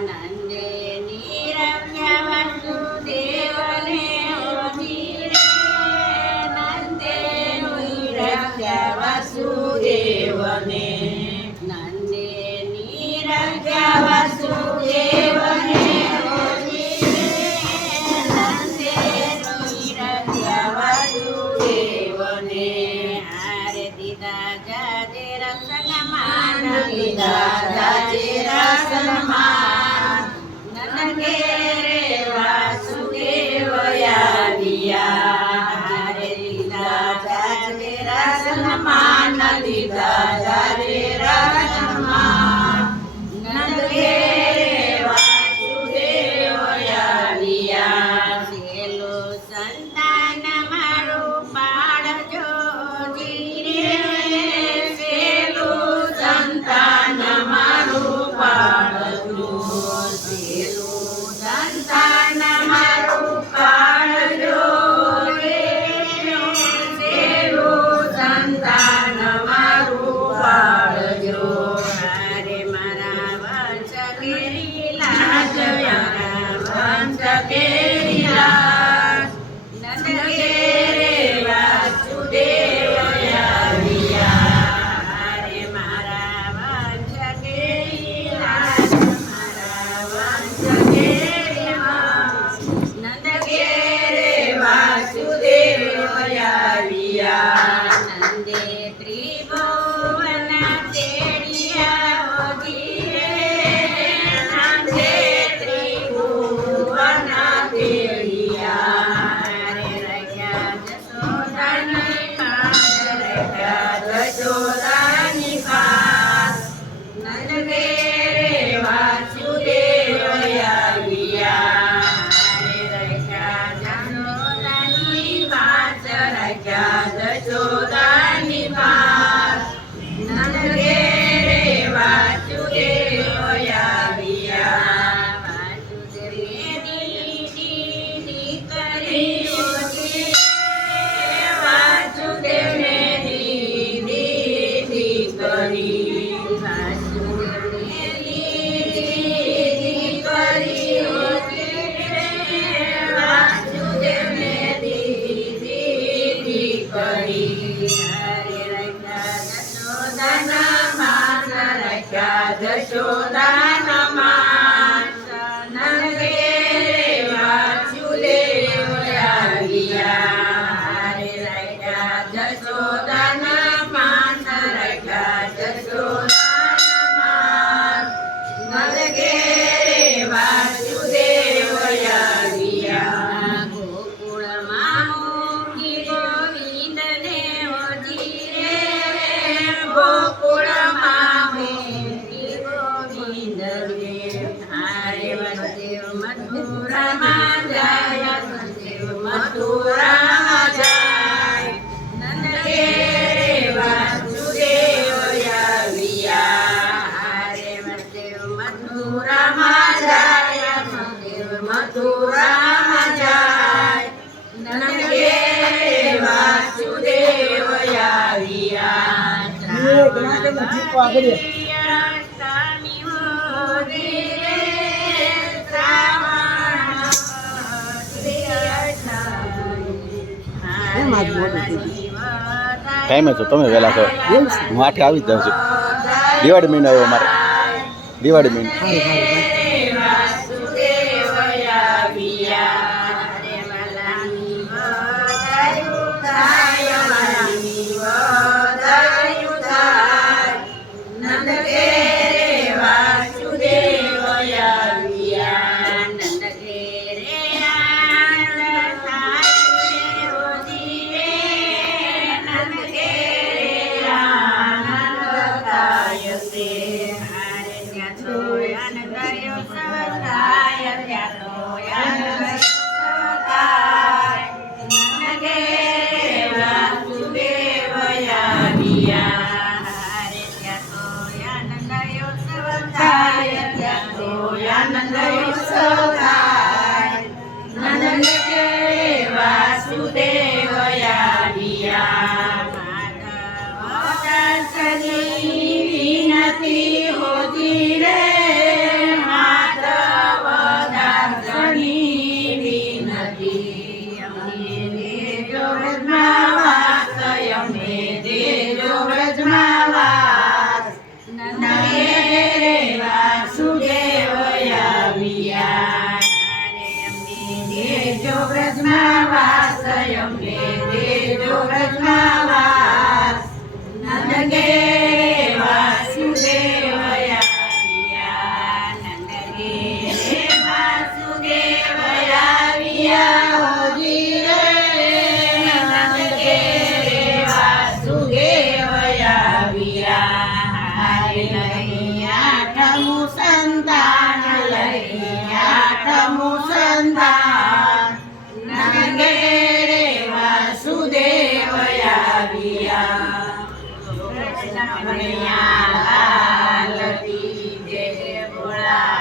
નંદે નિરમ્ય વસુદેવને ઓજી રે નંદે નિરમ્ય વસુદેવને નંદે નિરમ્ય વસુદેવને ઓજી રે નંદે નિરમ્ય વસુદેવને હારે દીધા જાજે રસનમાન દીધા જાજે રસનમાન નંદ ઘેરે વાસુદેવ આવ્યા હારે દીધા જાજે રસનમાન દીધા જાજે રસનમાન નંદ ઘેરે વાસુદેવ આવ્યા સેલો સંતાન મારું પાડજો જીરે સેલું સંતાન મારું પાડજો સેલું સંતાન મારું પાડજો રે સેલું સંતાન મારું પાડજો હારે મારા વંશ કેરી લાજ વંશ કેરી લાજ નંદ ઘેરે વાસુદેવ આવ્યા હારે મારા વંશ કેરી લાજ મારા વંશ કેરી લાજ નંદ ઘેરે વાસુદેવ આવ્યા નંદે ત્રિભુવન તેડિયા ઓજી રે નંદે ત્રિભુવન તેડિયા હારે રાખ્યા જશોદાની પાસ રાખ્યા જશોદાની પાસ નંદ ઘેરે વાસુદેવ આવ્યા હારે રાખ્યા જશોદાની પાસ રાખ્યા જશોદાની પાસ નંદ ઘેરે વાસુદેવ આવ્યા વાસુદેવની દીકરી ઓજી વાસુદેવને દીકરી વાસુદેવને દીકરી ઓજી વાસુદેવને દીકરી હારે રાખ્યા જશોદાના માસ રાખ્યા જશોદાના માસ નંદ ઘેરે વાસુદેવ આવ્યા હારે રાખ્યા જશોદાના માસ રાખ્યા જશોદાના માસ નંદ ઘેરે વાસુદેવ આવ્યા ગોકુળમાં મૂકી ગોવિંદને ઓજી રે ગોકુળમાં મૂકી ગોવિંદને હારે વસુદેવ મથુરામાં જાય વસુદેવ મથુરામાં જાય નંદ ઘેરે વાસુદેવ આવ્યા હારે વસુદેવ મથુરામાં જાય વસુદેવ મથુરામાં જાય નંદ ઘેરે વાસુદેવ આવ્યા સ્વામી મોદી રે ટાઈમ હતો તમે વહેલા છો હું 8 આવી જ જાઉં છું દિવાળી મહિનો આવ્યો અમારે દિવાળી મહિનો વાસુદેવ આવ્યા હરે વાલાની વધાયું થાય વાલાની વધાયું થાય નંદ ઘેરે વાસુદેવ આવ્યા નંદ ઘેરે આનંદ થાય ઓજી રે નંદ ઘેરે આનંદ થાય છે હારે ત્યાં તો આનંદ ગયો સવતાય ત્યાં તો આનંદ ગયો સવતાય નંદ ઘેરે વાસુદેવ આવ્યા હારે ત્યાં તો આનંદ ગયો સવતાય ત્યાં તો આનંદ ગયો સવતાય નંદ ઘેરે વાસુદેવ આવ્યા માધવ દાસની વિનતી હોતી રે ભોળા